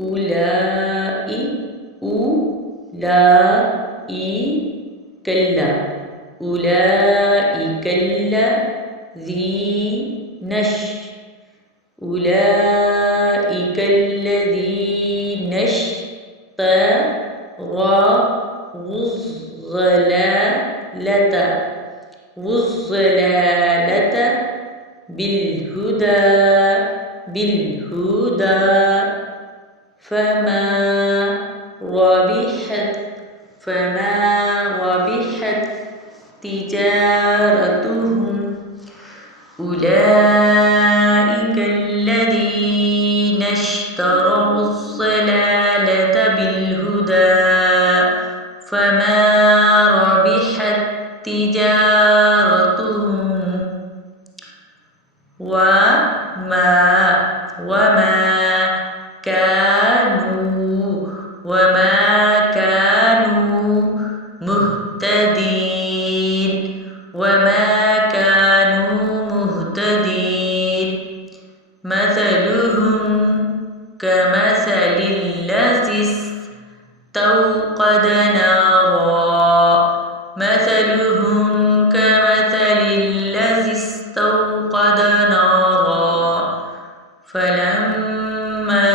أولئك كلا أولئك الذين أولئك الذين اشتروا الضلالة بالهدى فما ربحت تجارتهم أولئك الذين اشتروا الضلالة بالهدى فما ربحت تجارتهم وما كانوا مهتدين مثلهم كمثل الذي استوقد نارا فلما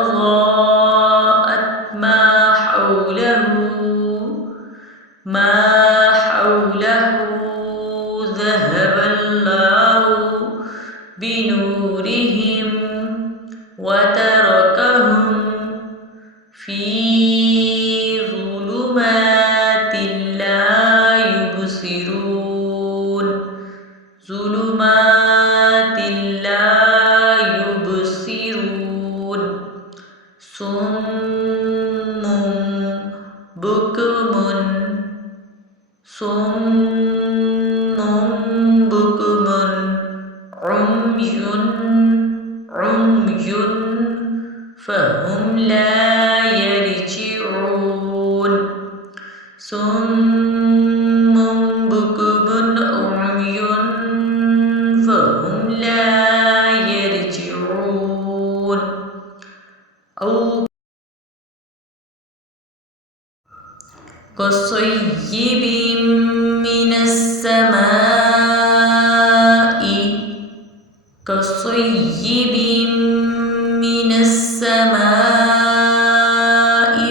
أضاءت ما حوله ذهب الله بنورهم وتركهم في ظلمات لا يبصرون صم بكم عمي فهم لا يرجعون صم بكم عمي فهم لا يرجعون أو كصيب من السماء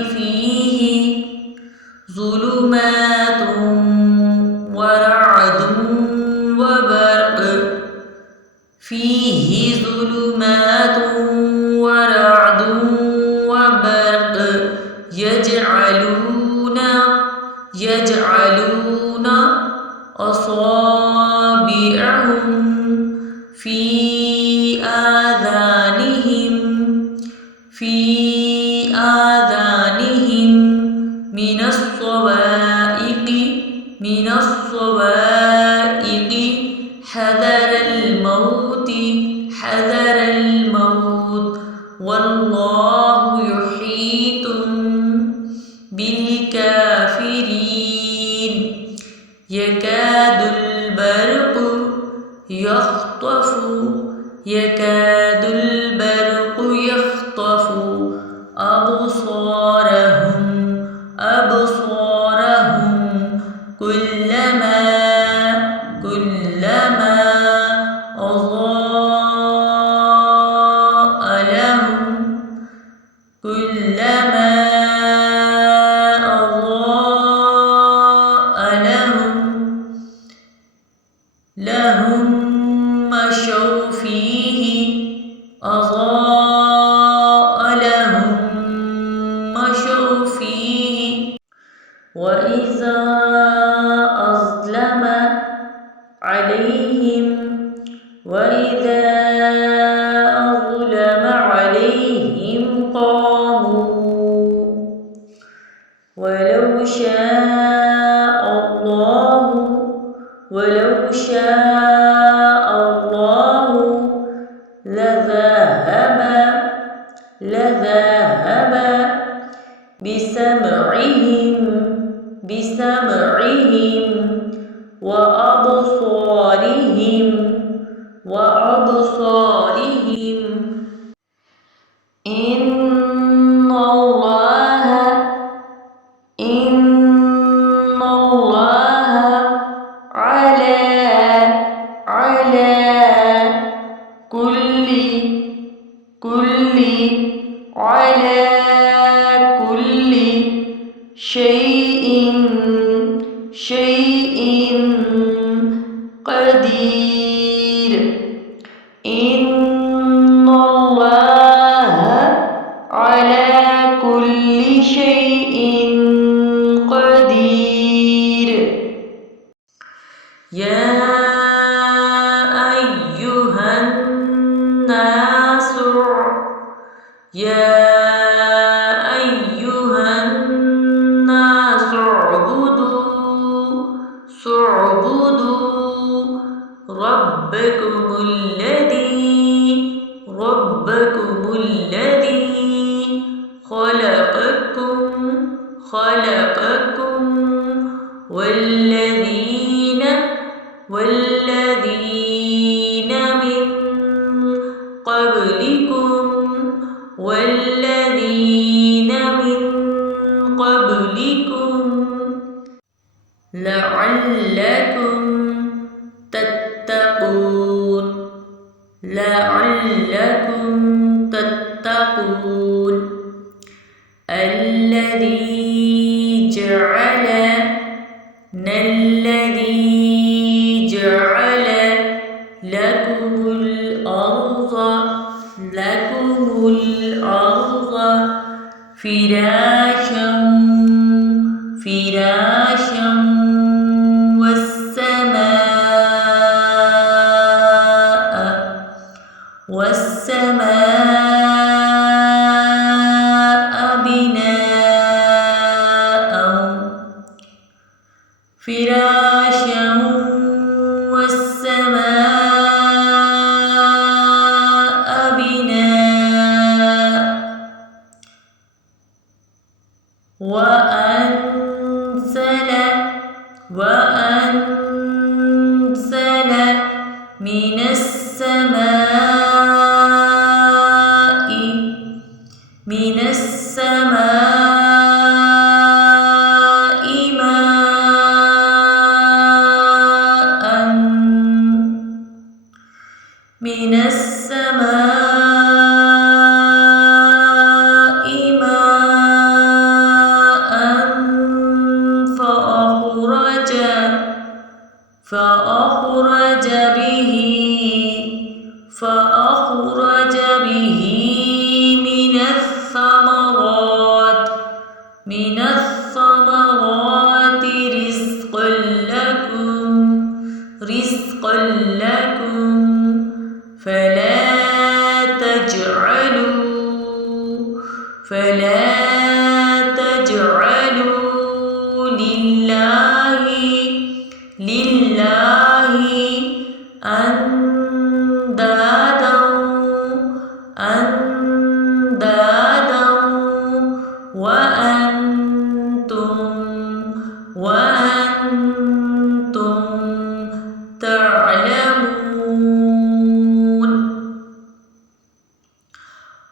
فيه ظلمات ورعد وبرق يجعلون أصابعهم في آذانهم من الصواعق حذر الموت والله يحيط بالكافرين يكاد البرق يخطف أبصارهم كلما أضاء لهم مشوا فيه وإذا أظلم عليهم قاموا ولو شاء الله لذهب بسمعهم وأبصارهم إن الله على كل على كل شيء قدير. إن الله على كل شيء قدير. يا أيها الناس اعبدوا ربكم الذي خلقكم والذين من قبلكم لعلكم تتقون. الذي جعل لكم الأرض فراشا والسماء بناء وأنزل من السماء ماء فأخرج به من الثمرات رزقا لكم فلا تجعلوا لله أندادا وأنتم تعلمون.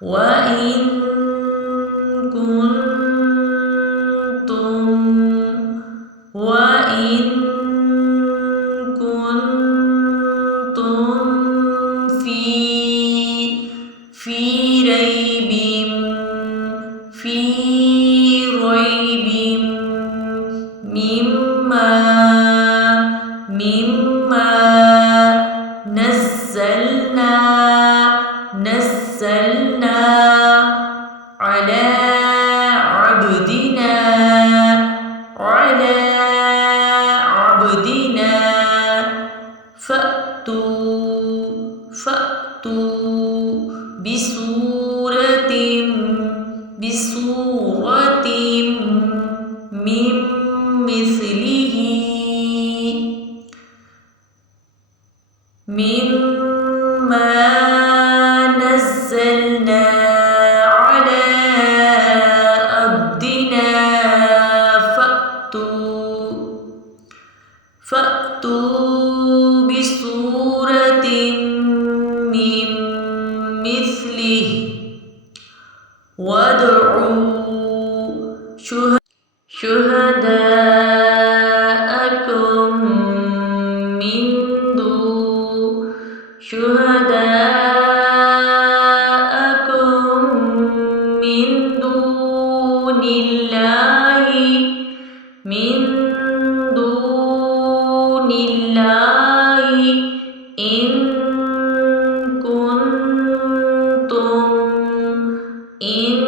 وإن كنتم في ريب مما نزلنا على عبدنا فأتوا بسورة من مثله مما نزلنا على عبدنا فأتوا بسورة من مثله وادعوا شهداءكم من دون الله إن كنتم إن